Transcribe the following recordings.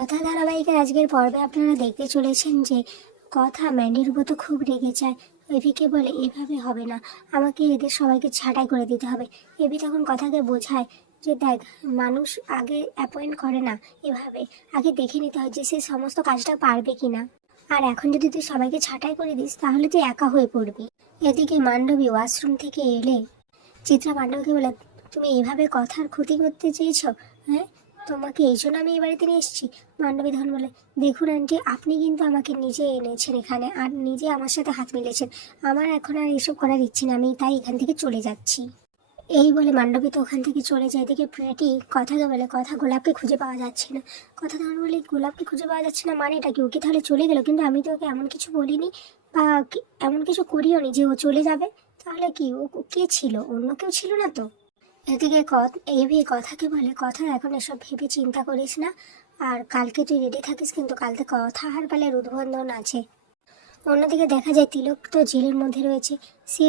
কথা ধারাবাহিকের আজকের পর্বে আপনারা দেখতে চলেছেন যে কথা ম্যান্ডির উপর তো খুব রেগে যায়। এভিকে বলে এভাবে হবে না, আমাকে এদের সবাইকে ছাঁটাই করে দিতে হবে। এভি তখন কথাকে বোঝায় যে দেখ, মানুষ আগে অ্যাপয়েন্ট করে না এভাবে, আগে দেখে নিতে হয় যে সে সমস্ত কাজটা পারবে কিনা। আর এখন যদি তুই সবাইকে ছাঁটাই করে দিস তাহলে তুই একা হয়ে পড়বি। এদিকে মান্ডবী ওয়াশরুম থেকে এলে চিত্রা পাণ্ডবকে বলে, তুমি এইভাবে কথার ক্ষতি করতে চেয়েছো? হ্যাঁ, তোমাকে এই জন্য আমি এই বাড়িতে নিয়ে এসেছি? মান্ডবী তখন বলে, দেখুন আন্টি, আপনি কিন্তু আমাকে নিজে এনেছেন এখানে আর নিজে আমার সাথে হাত মিলেছেন। আমার এখন আর এসব করার ইচ্ছে না, আমি তাই এখান থেকে চলে যাচ্ছি। এই বলে মান্ডবী তো ওখান থেকে চলে যায়। এদিকে প্রেটি কথাকে বলে, কথা গোলাপকে খুঁজে পাওয়া যাচ্ছে না। কথা তখন বলে, গোলাপকে খুঁজে পাওয়া যাচ্ছে না মানেটা কি? ওকে তাহলে চলে গেল, কিন্তু আমি তো ওকে এমন কিছু বলিনি বা এমন কিছু করিও নি যে ও চলে যাবে। তাহলে কি ও কে ছিল? অন্য কেউ ছিল না তো? এদিকে এভি কথাকে বলে, কথা এখন এসব ভেবে চিন্তা করিস না, আর কালকে তুই রেডি থাকিস, কিন্তু কাল থেকে কথা হারবালের উদ্বোধন আছে। অন্যদিকে দেখা যায় তিলক তো জেলের মধ্যে রয়েছে। সে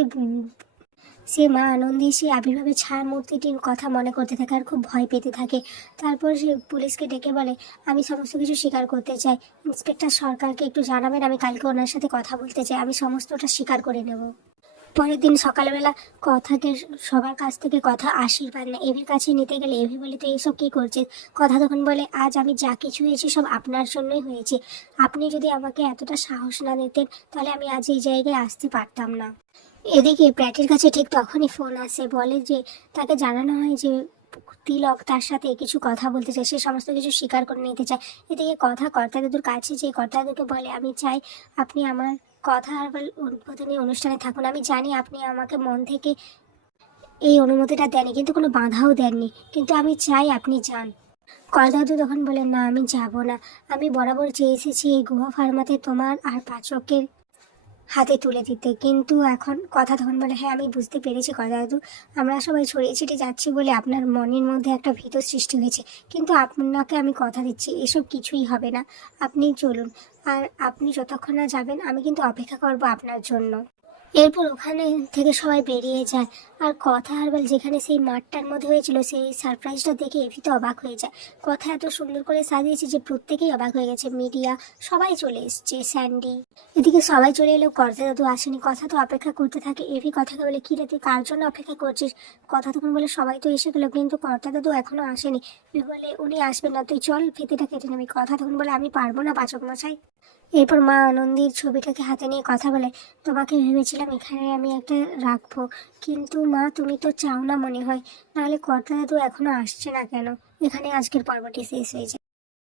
সে মা আনন্দী সে আবির্ভাবে ছায়া মূর্তিটির কথা মনে করতে থাকে আর খুব ভয় পেতে থাকে। তারপর সে পুলিশকে ডেকে বলে, আমি সমস্ত কিছু স্বীকার করতে চাই, ইন্সপেক্টর সরকারকে একটু জানাবেন, আমি কালকে ওনার সাথে কথা বলতে চাই, আমি সমস্তটা স্বীকার করে নেব। পরের দিন সকালবেলা কথাকে সবার কাছ থেকে কথা আশীর্বাদ না এভির কাছে নিতে গেলে এভি বলে, তুই এইসব কী করছিস? কথা তখন বলে, আজ আমি যা কিছু হয়েছে সব আপনার জন্যই হয়েছে। আপনি যদি আমাকে এতটা সাহস না দিতেন তাহলে আমি আজ এই জায়গায় আসতে পারতাম না। এদিকে প্র্যাটের কাছে ঠিক তখনই ফোন আসে, বলে যে তাকে জানানো হয় যে তিলক তার সাথে কিছু কথা বলতে চায়, সে সমস্ত কিছু স্বীকার করে নিতে চায়। এদিকে কথা কর্তা দাদুর কাছে যে কর্তা দাদুকে বলে, আমি চাই আপনি আমার কথা আর উদ্বোধনী অনুষ্ঠানে থাকুন। আমি জানি আপনি আমাকে মন থেকে এই অনুমতিটা দেননি, কিন্তু কোনো বাধাও দেননি, কিন্তু আমি চাই আপনি যান। কর্তা দাদু তখন বলে, না আমি যাব না, আমি বরাবর চেয়ে এসেছি এই গুহা ফার্মাতে তোমার আর পাচকের হাতে তুলে দিতে, কিন্তু এখন কথা তখন বলে, হ্যাঁ আমি বুঝতে পেরেছি কথা দাদু, আমরা সবাই ছড়িয়ে ছিটিয়ে যাচ্ছি বলে আপনার মনের মধ্যে একটা ভীত সৃষ্টি হয়েছে, কিন্তু আপনাকে আমি কথা দিচ্ছি এসব কিছুই হবে না, আপনি চলুন। আর আপনি যতক্ষণ না যাবেন আমি কিন্তু অপেক্ষা করব আপনার জন্য। এরপর ওখানে থেকে সবাই বেরিয়ে যায়। আর কথা হারবাল যেখানে সেই মাঠটার মধ্যে হয়েছিল সেই সারপ্রাইজটা দেখে এভি তো অবাক হয়ে যায়। কথা এত সুন্দর করে সাজিয়েছে যে প্রত্যেকেই অবাক হয়ে গেছে, মিডিয়া সবাই চলে এসছে, স্যান্ডি। এদিকে সবাই চলে এলেও কর্তা দাদু আসেনি। কথা তো অপেক্ষা করতে থাকে। এভি কথাকে বলে, কি রে তুই কার জন্য অপেক্ষা করছিস? কথা তখন বলে, সবাই তো এসে গেলো কিন্তু কর্তা দাদু এখনো আসেনি। এভি বলে, উনি আসবেন না, তুই চল ফিতেটা কেটে নেবি। কথা তখন বলে, আমি পারবো না পাচক মশাই। এরপর মা আনন্দীর ছবিটাকে হাতে নিয়ে কথা বলে, তোমাকে ভেবেছিলাম এখানে আমি একটা রাখবো, কিন্তু মা তুমি তো চাও না মনে হয়, নাহলে কর্তা দাদু এখনো আসছে না কেন? এখানে আজকের পর্বটি শেষ হয়ে যায়।